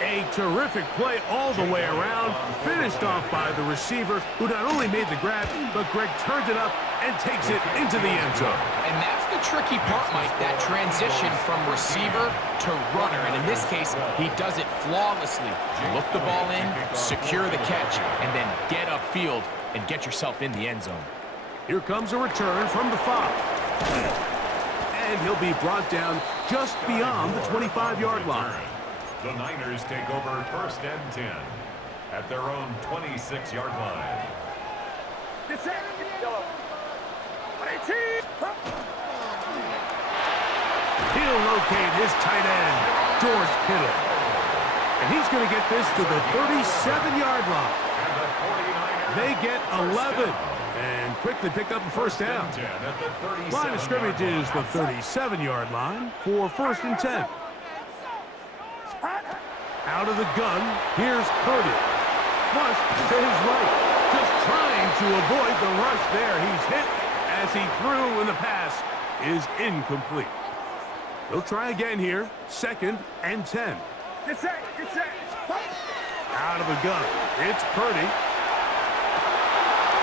A terrific play all the way around, finished off by the receiver, who not only made the grab, but Greg turned it up and takes it into the end zone. And that's the tricky part, Mike, that transition from receiver to runner. And in this case, he does it flawlessly. Look the ball in, secure the catch, and then get upfield and get yourself in the end zone. Here comes a return from the 5. And he'll be brought down just beyond the 25-yard line. The Niners take over 1st and 10 at their own 26-yard line. He'll locate his tight end, George Kittle. And he's going to get this to the 37-yard line. They get 11 and quickly pick up a first down. Line of scrimmage is the 37-yard line for 1st and 10. Out of the gun, here's Purdy. Flush to his right. Just trying to avoid the rush there. He's hit as he threw, and the pass is incomplete. He'll try again here. 2nd and 10. Out of the gun, it's Purdy.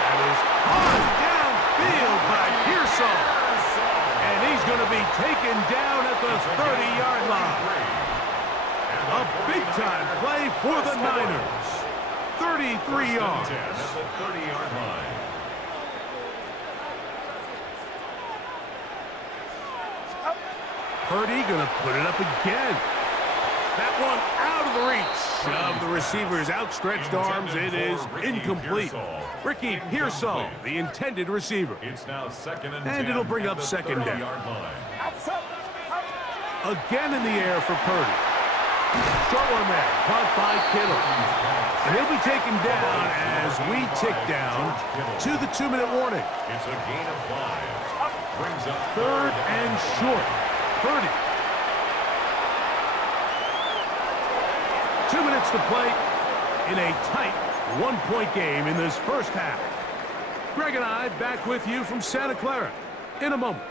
That is on downfield by Pearsall. And he's going to be taken down at the 30-yard line. A big-time play for the Niners. 33 yards. At the 30-yard line. Purdy going to put it up again. That one out of the reach of the receiver's outstretched arms. It is incomplete. Ricky Pearsall, the intended receiver. It's now 2nd and 10. And it'll bring up 2nd down. Again in the air for Purdy. Short one there, caught by Kittle. And he'll be taken down as we tick down to the 2-minute warning. It's a gain of 5. Brings up 3rd and short. Purdy. 2 minutes to play in a tight one-point game in this first half. Greg and I back with you from Santa Clara in a moment.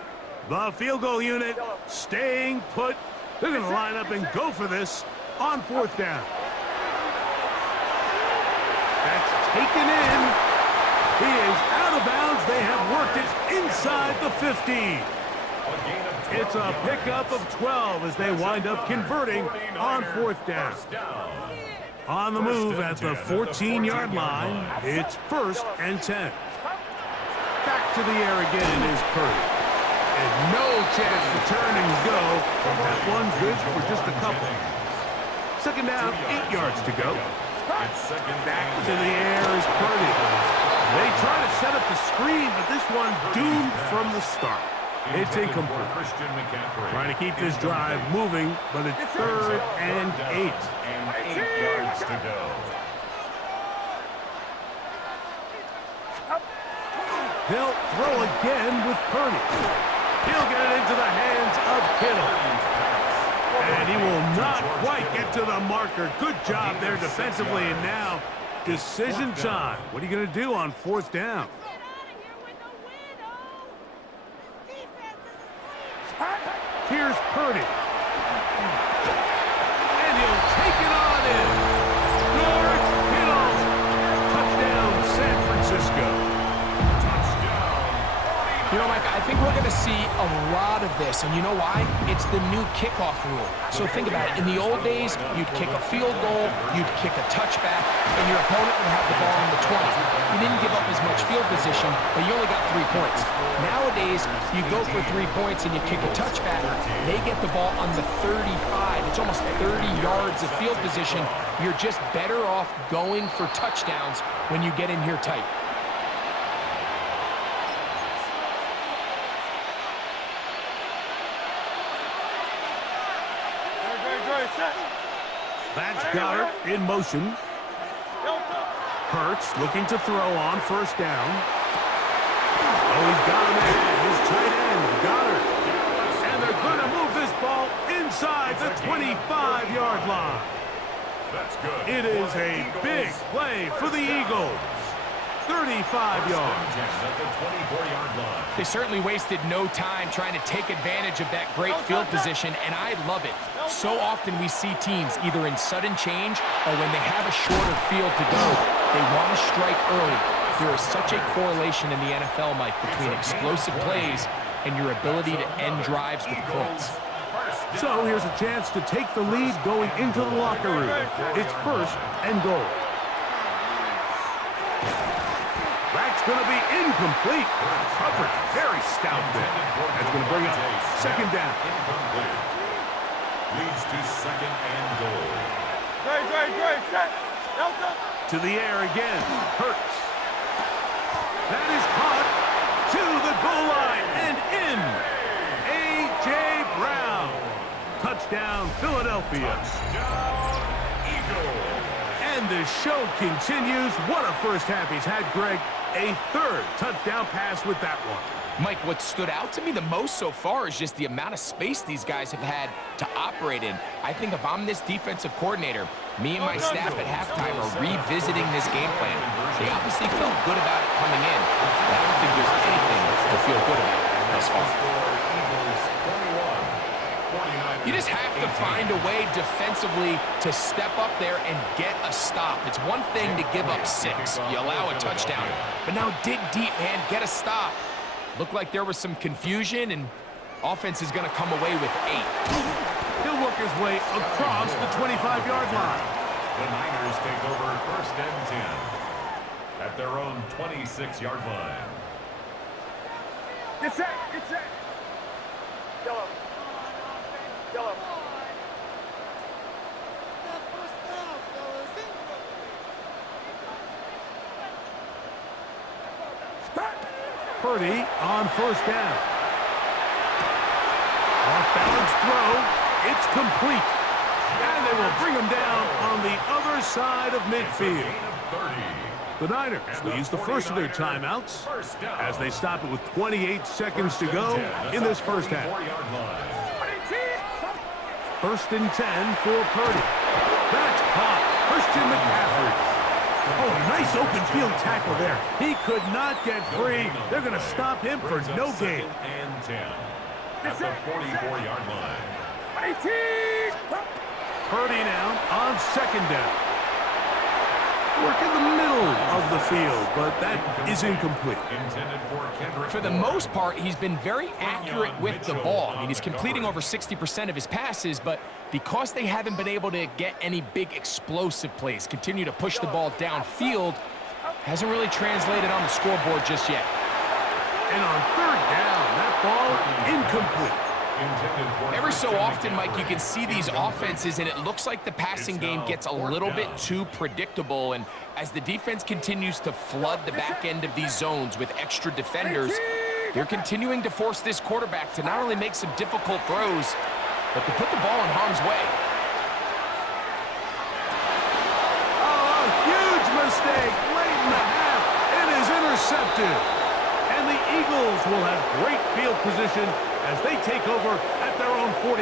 The field goal unit staying put. They're going to line up and go for this on 4th down. That's taken in. He is out of bounds. They have worked it inside the 15. It's a pickup of 12 as they wind up converting on 4th down. On the move at the 14-yard line, it's 1st and 10. Back to the air again is Purdy. And no chance to turn and go. That one good for just a couple. 2nd down, 8 yards to go. Back to the air is Purdy. They try to set up the screen, but this one doomed from the start. It's incomplete. Trying to keep this drive moving, but it's 3rd and 8. And 8 yards to go. They'll throw again with Purdy. He'll get it into the hands of Kittle. And he will not quite get to the marker. Good job there defensively, and now decision time. What are you going to do on 4th down? Here's Purdy. And he'll take it on in. George Kittle. Touchdown, San Francisco. You know, Mike, I think we're going to see a lot of this, and you know why? It's the new kickoff rule. So think about it. In the old days, you'd kick a field goal, you'd kick a touchback, and your opponent would have the ball in the 20. You didn't give up as much field position, but you only got 3 points. Nowadays, you go for 3 points and you kick a touchback, they get the ball on the 35. It's almost 30 yards of field position. You're just better off going for touchdowns when you get in here tight. That's Goddard in motion. Hurts looking to throw on 1st down. Oh, he's got him in. His tight end, Goddard. And they're going to move this ball inside the 25-yard line. That's good. It is a big play for the Eagles. 35 yards. At the 24-yard line. They certainly wasted no time trying to take advantage of that great field position, and I love it. So often we see teams either in sudden change or when they have a shorter field to go, they want to strike early. There is such a correlation in the NFL, Mike, between explosive plays and your ability to end drives with points. So here's a chance to take the lead going into the locker room. It's 1st and goal. That's going to be incomplete. Coverage very stout there. That's going to bring up 2nd down. Incomplete. Leads to 2nd and goal. To the air again. Hurts. That is caught to the goal line and in. A.J. Brown. Touchdown, Philadelphia. Touchdown, Eagles. And the show continues. What a first half he's had, Greg. A 3rd touchdown pass with that one. Mike, what stood out to me the most so far is just the amount of space these guys have had to operate in. I think if I'm this defensive coordinator, me and my staff at halftime are revisiting this game plan. They obviously felt good about it coming in, but I don't think there's anything to feel good about thus far. You just have to find a way defensively to step up there and get a stop. It's one thing to give up 6. You allow a touchdown. But now dig deep, man. Get a stop. Looked like there was some confusion, and offense is going to come away with 8. He'll work his way across the 25-yard line. The Niners take over 1st and 10 at their own 26-yard line. Get set. Get set. Yellow. Yellow. Purdy on 1st down. Off-balance throw. It's complete. And they will bring him down on the other side of midfield. The Niners will use the first of their timeouts as they stop it with 28 seconds to go in this first half. 1st and 10 for Purdy. That's caught. Christian McCaffrey. Oh, a nice open field tackle there. He could not get free. They're going to stop him for no gain. And 10 at the 44-yard line. Purdy now on 2nd down. Work in the middle of the field, but that is incomplete. For the most part, he's been very accurate with the ball. I mean, he's completing over 60% of his passes, but because they haven't been able to get any big explosive plays, continue to push the ball downfield, hasn't really translated on the scoreboard just yet. And on 3rd down, that ball incomplete. Every so often, Mike, you can see these offenses, and it looks like the passing game gets a little bit too predictable. And as the defense continues to flood the back end of these zones with extra defenders, they're continuing to force this quarterback to not only make some difficult throws, but to put the ball in harm's way. Oh, a huge mistake late in the half. It is intercepted. And the Eagles will have great field position as they take over at their own 45.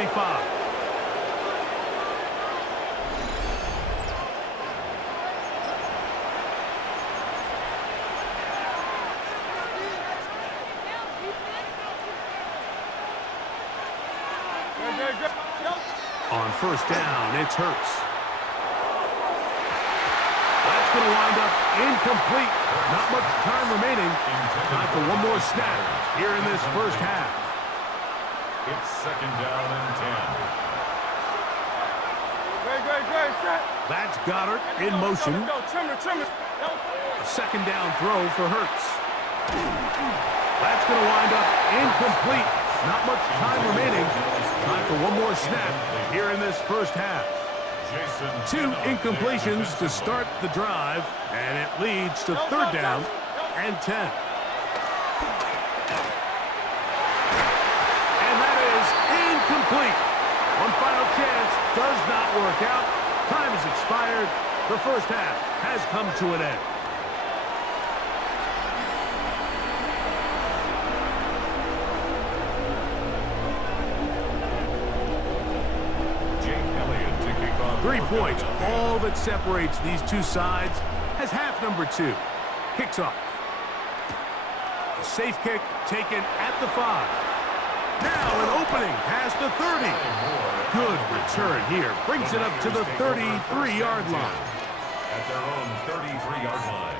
On 1st down, it's Hurts. That's going to wind up incomplete. Not much time remaining. Time for one more snap here in this first half. It's 2nd down and 10. That's Goddard in motion. A 2nd down throw for Hurts. That's going to wind up incomplete. Not much time remaining. Time for one more snap here in this first half. 2 incompletions to start the drive, and it leads to 3rd down and 10. And that is incomplete. One final chance does not work out. Time has expired. The first half has come to an end. Jake Elliott to kick off. 3 points, all that separates these two sides, as half number 2 kicks off. safe kick taken at the 5. Now an opening past the 30. Good return here. Brings it up to the 33-yard line. At their own 33-yard line.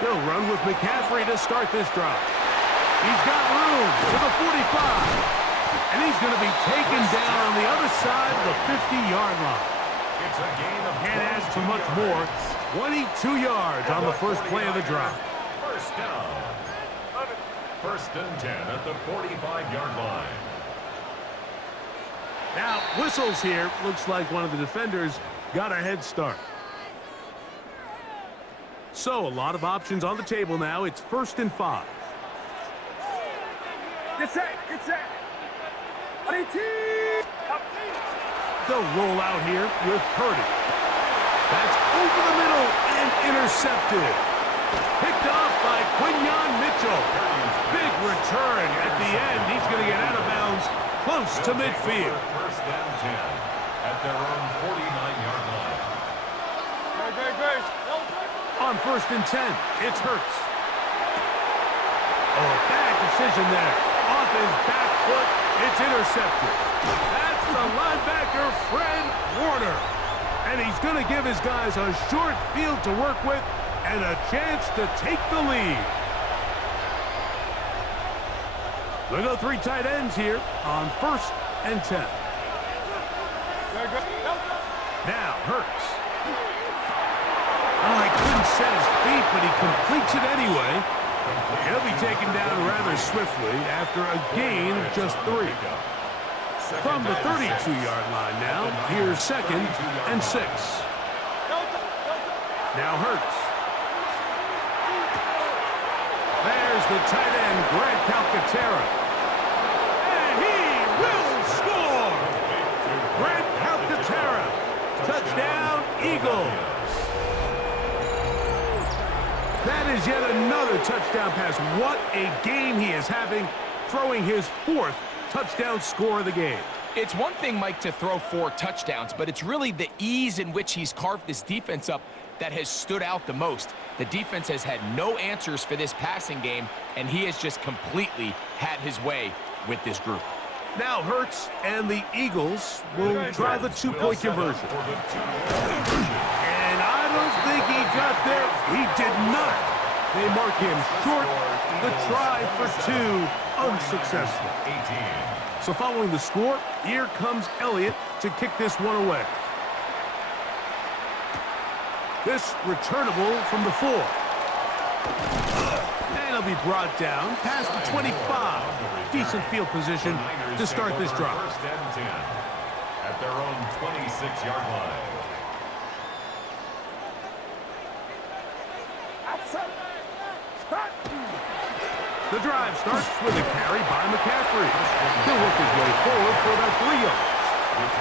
He'll run with McCaffrey to start this drive. He's got room to the 45. And he's going to be taken down on the other side of the 50-yard line. It's a gain of Can't ask for much more. 22 yards on the first play of the drive. First down. First and 10 at the 45-yard line. Now, whistles here. Looks like one of the defenders got a head start. So, a lot of options on the table now. It's 1st and 5. Get set! Get set! They'll roll out here with Purdy. That's over the middle and intercepted. Picked off by Quinyon Mitchell. Big return at the end. He's going to get out of bounds close to midfield. First and 10 at their own 49-yard line. On 1st and 10, it's Hurts. Oh, bad decision there. Off his back foot, it's intercepted. That's the linebacker, Fred Warner. And he's going to give his guys a short field to work with and a chance to take the lead. We'll go 3 tight ends here on 1st and 10. Now, Hurts. Oh, he couldn't set his feet, but he completes it anyway. He'll be taken down rather swiftly after a gain of just 3. From the 32-yard line now, here's 2nd and 6. Now Hurts. There's the tight end, Grant Calcaterra. And he will score! Grant Calcaterra. Touchdown, Eagles. That is yet another touchdown pass. What a game he is having, throwing his 4th touchdown score of the game. It's one thing, Mike, to throw 4 touchdowns, but it's really the ease in which he's carved this defense up that has stood out the most. The defense has had no answers for this passing game, and he has just completely had his way with this group. Now Hurts and the Eagles will try the 2-point conversion. And I don't think he got there. He did not. They mark him short. The try for 2 unsuccessful. So following the score, here comes Elliott to kick this one away. This returnable from the 4. And he'll be brought down past the 25. Decent field position to start this drive. First and 10 at their own 26-yard line. The drive starts with a carry by McCaffrey. He'll work his way forward for about 3 yards.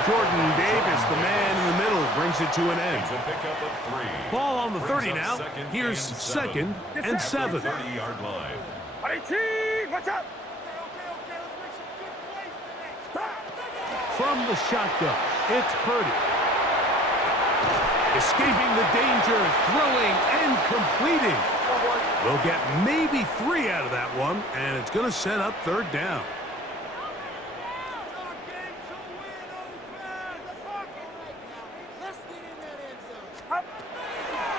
Jordan Davis, the man in the middle, brings it to an end. It's a pickup of 3. Ball on the 30 now. Here's 2nd and 7. 30-yard line. Watch out! From the shotgun, it's Purdy. Escaping the danger, throwing and completing. We'll get maybe 3 out of that one, and it's going to set up 3rd down.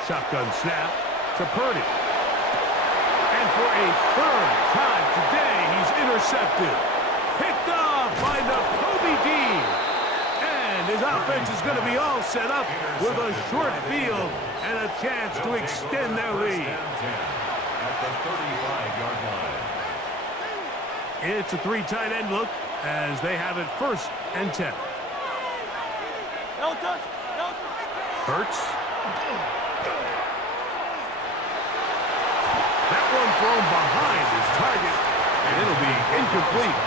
Shotgun snap to Purdy. And for a 3rd time today, he's intercepted. Picked off by Nakobe Dean. And his offense is going to be all set up with a short field and a chance to extend their lead. At the 35-yard line. It's a 3 tight end look as they have it 1st and 10. Hurts. That one thrown behind his target, and it'll be incomplete.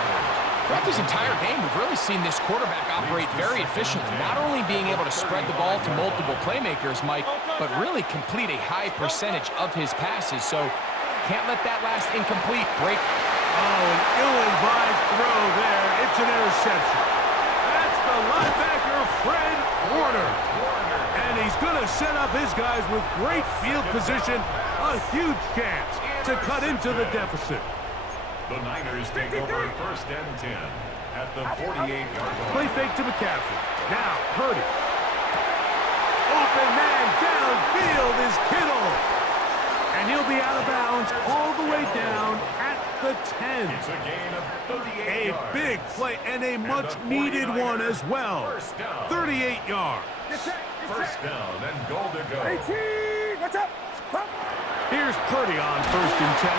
Throughout this entire game, we've really seen this quarterback operate very efficiently, not only being able to spread the ball to multiple playmakers, Mike, but really complete a high percentage of his passes. So can't let that last incomplete break. Oh, an ill-advised throw there. It's an interception. That's the linebacker, Fred Warner. And he's going to set up his guys with great field position. A huge chance to cut into the deficit. The Niners take over first and 10 at the 48-yard line. Play fake to McCaffrey. Now, Purdy. Open man downfield is Kittle. And he'll be out of bounds all the way down at the 10. It's a gain of 38 yards. A big play and a much-needed one as well. 38 yards. First down and goal to go. 18, what's up? Here's Purdy on first and 10.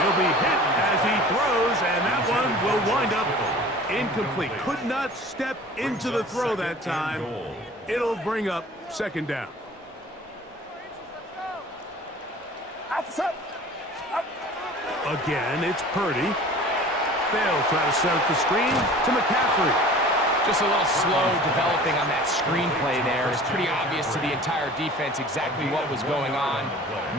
He'll be hit as he throws, and that one will wind up incomplete. Could not step into the throw that time. It'll bring up second down. Again, it's Purdy. They'll try to set up the screen to McCaffrey. Just a little slow developing on that screenplay there. It's pretty obvious to the entire defense exactly what was going on.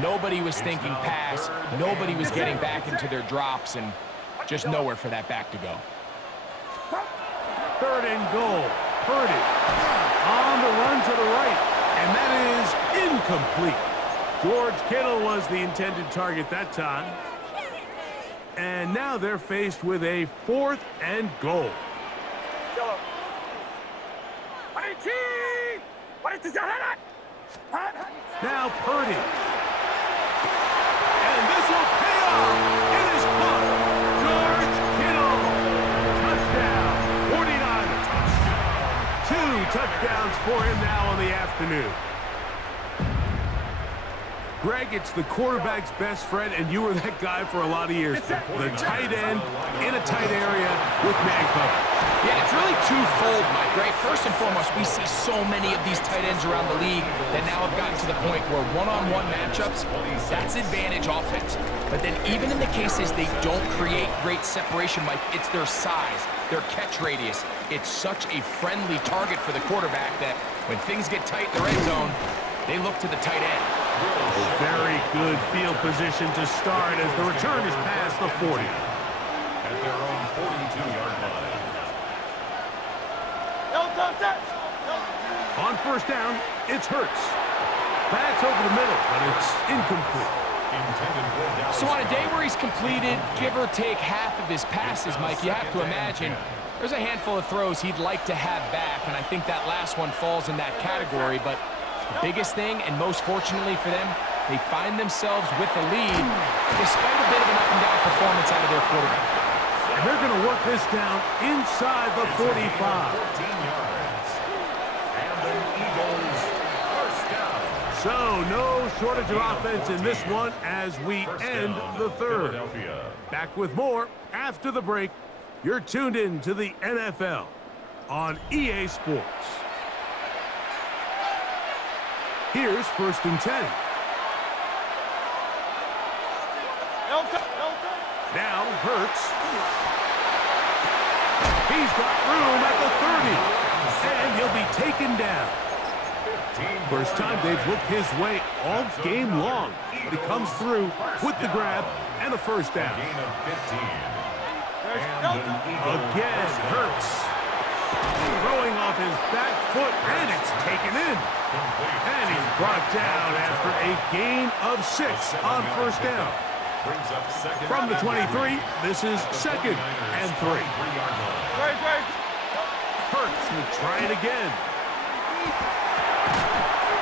Nobody was thinking pass. Nobody was getting back into their drops, and just nowhere for that back to go. Third and goal. Purdy on the run to the right, and that is incomplete. George Kittle was the intended target that time. And now they're faced with a fourth and goal. Now Purdy. And this will pay off. It is caught. George Kittle. Touchdown. 49ers. 2 touchdowns for him now on the afternoon. Greg, it's the quarterback's best friend, and you were that guy for a lot of years. The tight end in a tight area with man coverage. Yeah, it's really twofold, Mike, right? First and foremost, we see so many of these tight ends around the league that now have gotten to the point where one-on-one matchups, that's advantage offense. But then even in the cases they don't create great separation, Mike, it's their size, their catch radius. It's such a friendly target for the quarterback that when things get tight in the red zone, they look to the tight end. Very good field position to start as the return is past the 40. At their own 42-yard line. On first down, it's Hurts. That's over the middle, but it's incomplete. So on a day where he's completed, give or take half of his passes, Mike, you have to imagine there's a handful of throws he'd like to have back, and I think that last one falls in that category. But the biggest thing, and most fortunately for them, they find themselves with the lead despite a bit of an up-and-down performance out of their quarterback. And they're going to work this down inside the 45. 14 yards. And the Eagles first down. So no shortage of offense in this one as we end the third. Back with more after the break. You're tuned in to the NFL on EA Sports. Here's first and 10. Now Hurts. He's got room at the 30. And he'll be taken down. First time they've looked his way all game long. But he comes through with the grab and a first down. Again, Hurts. Throwing off his back foot, and it's taken in. And he's brought down after a gain of 6 on first down. From the 23, this is second and 3. Hurts will try it again.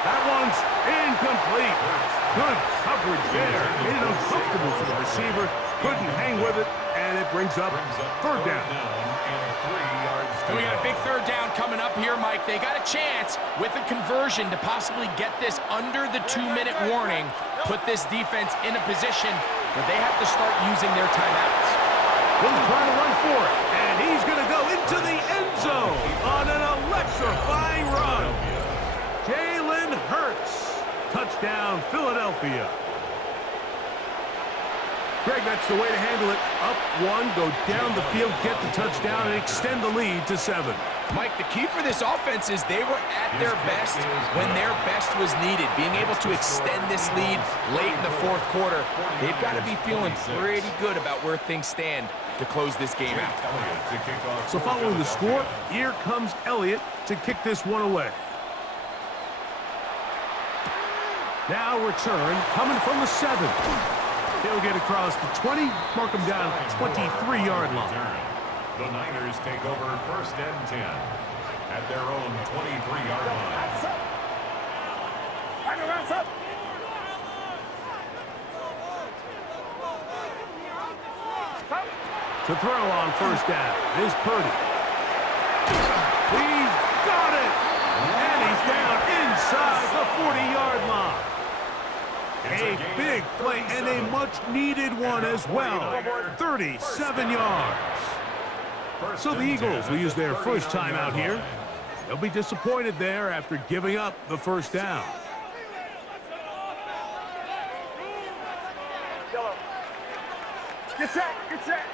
That one's incomplete. Good coverage there. Made it uncomfortable for the receiver. Couldn't hang with it, and it brings up third down. And we got a big third down coming up here, Mike. They got a chance with a conversion to possibly get this under the 2-minute warning, put this defense in a position where they have to start using their timeouts. He'll try to run for it, and he's going to go into the end zone on an electrifying run. Jalen Hurts. Touchdown, Philadelphia. Greg, that's the way to handle it. Up one, go down the field, get the touchdown, and extend the lead to 7. Mike, the key for this offense is they were at their best when their best was needed. Being able to extend this lead late in the fourth quarter, they've got to be feeling pretty good about where things stand to close this game out. So following the score, here comes Elliott to kick this one away. Now return, coming from the 7. He'll get across the 20, mark him down at the 23-yard line. The Niners take over 1st and 10 at their own 23-yard line. To throw on 1st down is Purdy. He's got it! And he's down inside the 40-yard line. A big play and a much-needed one as well. 37 yards. So the Eagles will use their first time out here. They'll be disappointed there after giving up the 1st down. Get set, get set.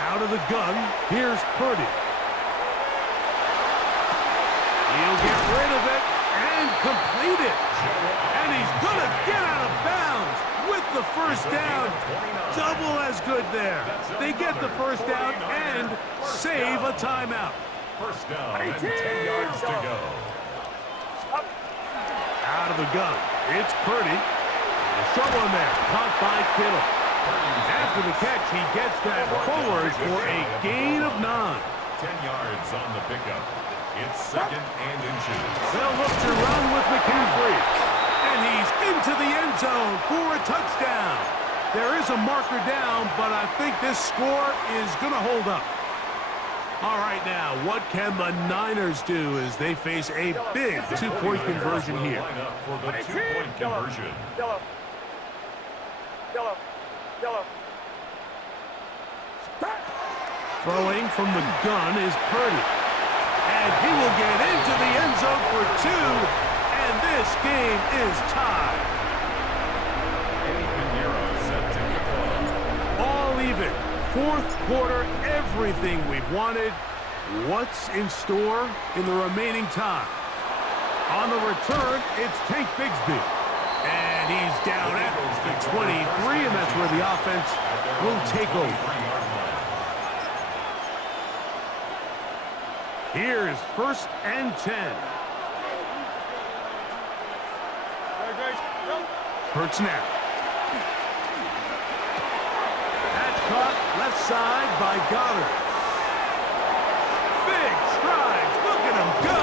Out of the gun, here's Purdy. He'll get rid of it and complete it. And he's going to get out of bounds with the 1st down. Double as good there. They get the 1st down and save a timeout. 1st down and 10 yards to go. Out of the gun, it's Purdy. A short one there, caught by Kittle. After the catch, he gets that forward for a gain of 9. 10 yards on the pickup. It's 2nd and inches. They'll look to run with McCaffrey. And he's into the end zone for a touchdown. There is a marker down, but I think this score is going to hold up. All right, now, what can the Niners do as they face a big two-point conversion here? Line up for the 2-point conversion. Throwing from the gun is Purdy. And he will get into the end zone for 2. And this game is tied. All even. 4th quarter, everything we've wanted. What's in store in the remaining time? On the return, it's Tank Bigsby. And he's down at the 23, and that's where the offense will take over. Here's 1st and 10. Hurts now. That's caught left side by Goddard. Big strides. Look at him go.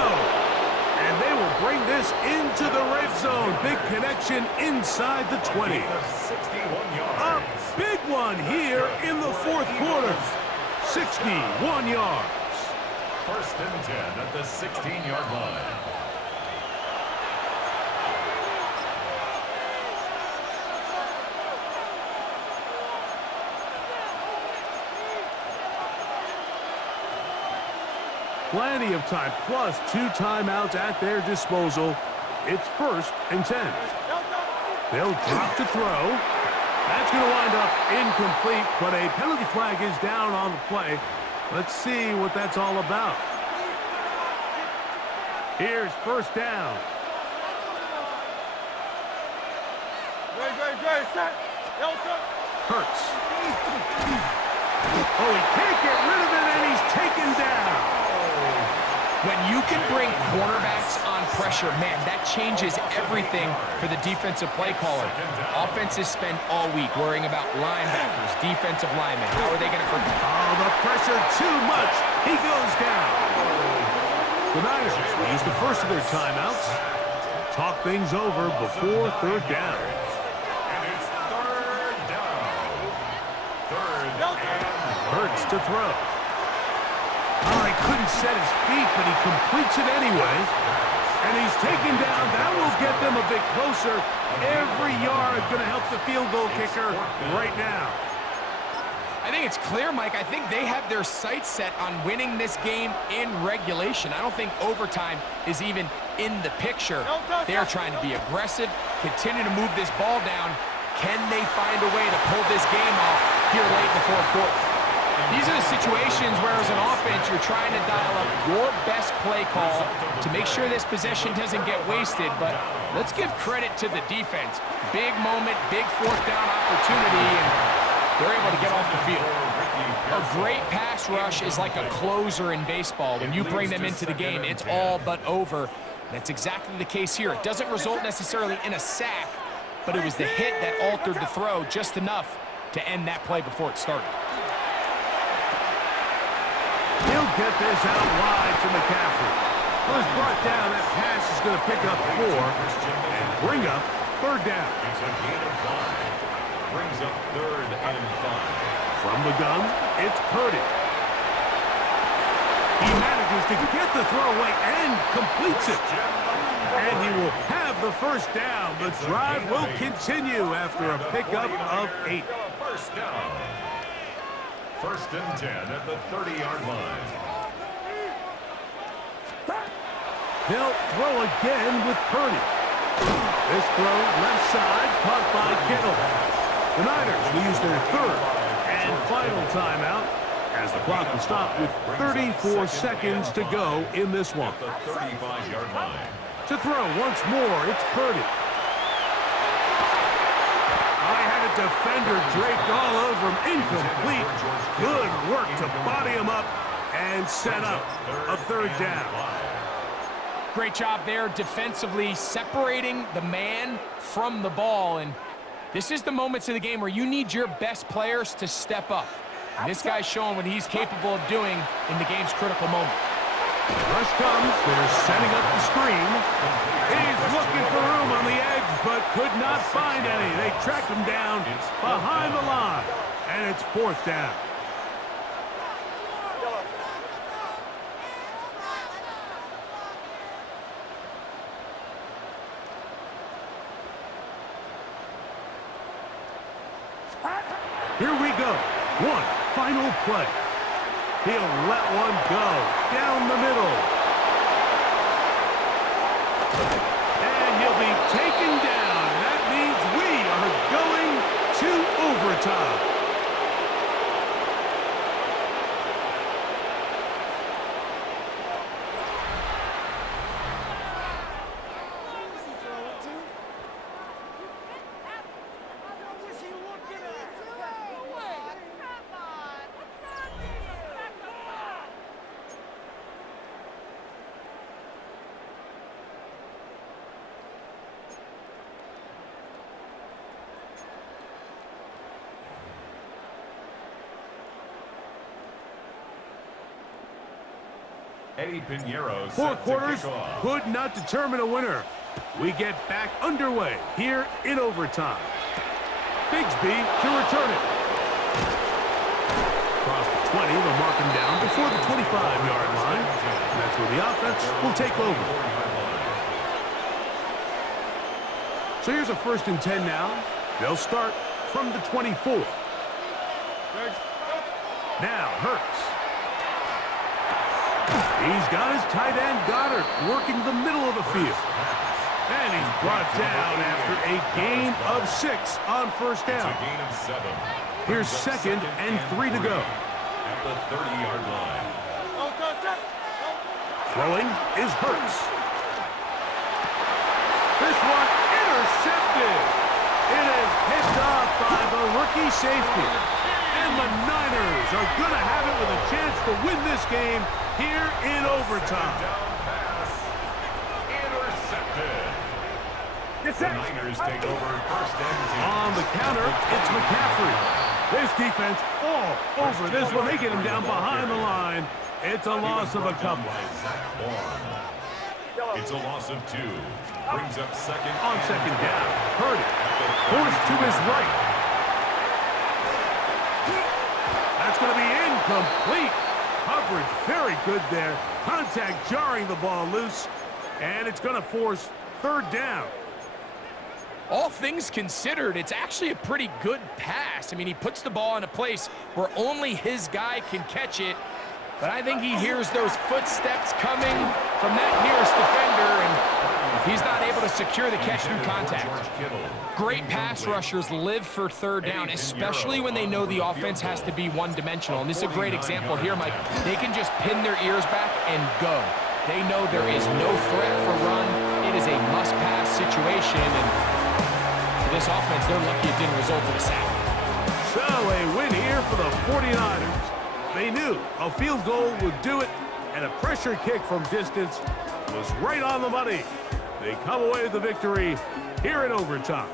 And they will bring this into the red zone. Big connection inside the 20. A big one here in the 4th quarter. 61 yards. 1st and 10 at the 16-yard line. Plenty of time, plus 2 timeouts at their disposal. It's 1st and 10. They'll drop to throw. That's going to wind up incomplete, but a penalty flag is down on the play. Let's see what that's all about. Here's 1st down. Hurts. Oh, he can't get rid of it, and he's taken down. When you can bring cornerbacks on pressure, man, that changes everything for the defensive play caller. Offenses spend all week worrying about linebackers, defensive linemen. How are they going to protect? Oh, the pressure too much. He goes down. The Niners will use the first of their timeouts. Talk things over before 3rd down. And it's 3rd down. 3rd and... Hurts to throw. Oh, he couldn't set his feet, but he completes it anyway. And he's taken down. That will get them a bit closer. Every yard going to help the field goal kicker right now. I think it's clear, Mike. I think they have their sights set on winning this game in regulation. I don't think overtime is even in the picture. They're trying to be aggressive, continue to move this ball down, Can they find a way to pull this game off here late in the fourth quarter? These are the situations where, as an offense, you're trying to dial up your best play call to make sure this possession doesn't get wasted. But let's give credit to the defense. Big moment, big fourth down opportunity, and they're able to get off the field. A great pass rush is like a closer in baseball. When you bring them into the game, it's all but over. That's exactly the case here. It doesn't result necessarily in a sack, but it was the hit that altered the throw just enough to end that play before it started. He'll get this out wide to McCaffrey. Well, it's brought down. That pass is going to pick up 4 and bring up third down. It's a gain of 5. Brings up 3rd and 5. From the gun, it's Purdy. He manages to get the throw away and completes it. And he will have the first down. The drive will continue after a pickup of 8. First down. 1st and 10 at the 30-yard line. They'll throw again with Purdy. This throw left side caught by Kittle. The Niners will use their 3rd and final timeout as the clock will stop with 34 seconds to go in this one. The 35-yard line. To throw once more, it's Purdy. I had a defender draped all over him, incomplete. Good work to body him up and set up a 3rd down. Great job there defensively, separating the man from the ball. And this is the moments of the game where you need your best players to step up. And this guy's showing what he's capable of doing in the game's critical moment. Rush comes. They're setting up the screen. He's looking for room on the edge, but could not find any. They tracked him down behind the line, and it's 4th down. Here we go. One final play. He'll let one go down the middle. And he'll be taken down. That means we are going to overtime. Eddie Pinheiro 4 set to quarters kick off. could not determine a winner. We get back underway here in overtime. Bigsby to return it. Across the 20, they'll mark him down before the 25-yard line. And that's where the offense will take over. So here's a 1st and 10 now. They'll start from the 24. Now Hurts. He's got his tight end Goddard working the middle of the field. And he's brought down after a gain of 6 on 1st down. It's a gain of 7. Here's 2nd and 3 to go. At the 30-yard line. Throwing is Hurts. This one intercepted. It is picked off by the rookie safety. And the Niners are going to have it with a chance to win this game here in overtime. Down pass. Intercepted. The Niners take over 1st and 10. On the counter, it's McCaffrey. This defense all over this one. They get him down behind the line. It's a loss of a couple. It's a loss of 2. Brings up 2nd. On 2nd down, Purdy forced to his right. That's going to be incomplete. Coverage very good there. Contact jarring the ball loose. And it's going to force 3rd down. All things considered, it's actually a pretty good pass. I mean, he puts the ball in a place where only his guy can catch it. But I think he hears those footsteps coming from that nearest defender, and He's not able to secure the catch through contact. Great pass rushers live for third down, especially when they know the offense has to be one-dimensional. And this is a great example here, Mike. They can just pin their ears back and go. They know there is no threat for run. It is a must-pass situation. And for this offense, they're lucky it didn't result in a sack. So a win here for the 49ers. They knew a field goal would do it, and a pressure kick from distance was right on the money. They come away with the victory here in overtime.